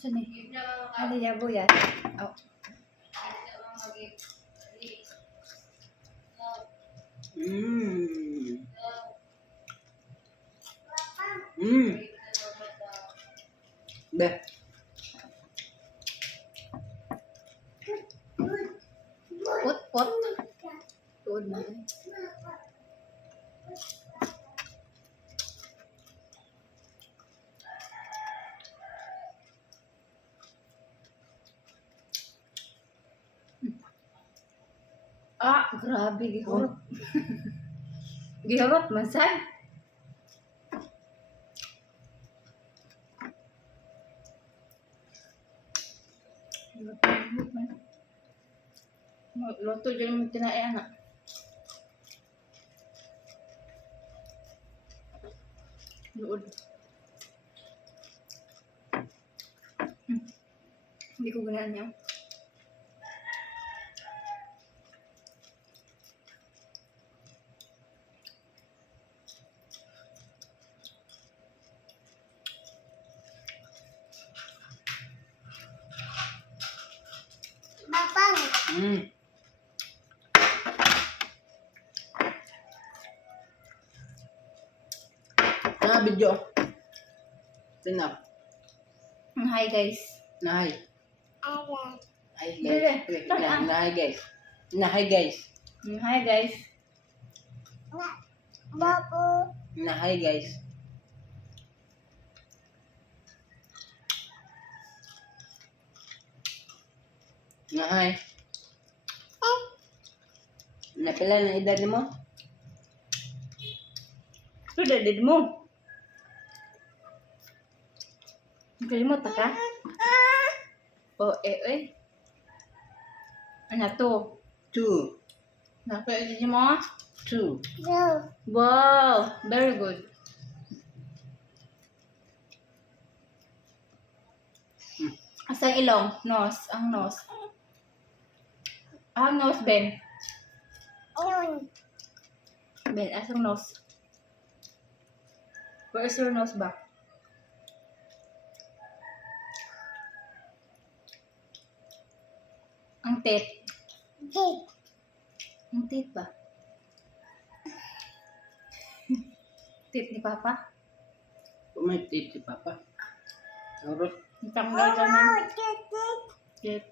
Saan eh? Ano yabo yan? Oh. Mmm. Mmm. Be. Pot. Tuod na. Ah, grabe, gihurot. Gihurot, mansay. Luto dyan yung tinae, anak. Luod. Hindi ko ganaan niya. Mmm. Video. Tinap. Hi guys. Nahay. Hi Dili. guys. Tara. Nahay guys. Nahay guys. Hi guys. Nahay guys. Nahay. Napila na edad mo? Ito dadid mo. Kalimot ka? Oh, Ano to? 2. Naka-edit mo? 2. Wow, very good. Asang ilong? Nose. Ang nose. Ang nose, Ben. Ben, asang nose? Where is your nose ba? Ang teeth. Ang teeth ba? Teeth ni Papa? Pumitit si Papa. Sarot. Tanggal ka na. Teeth.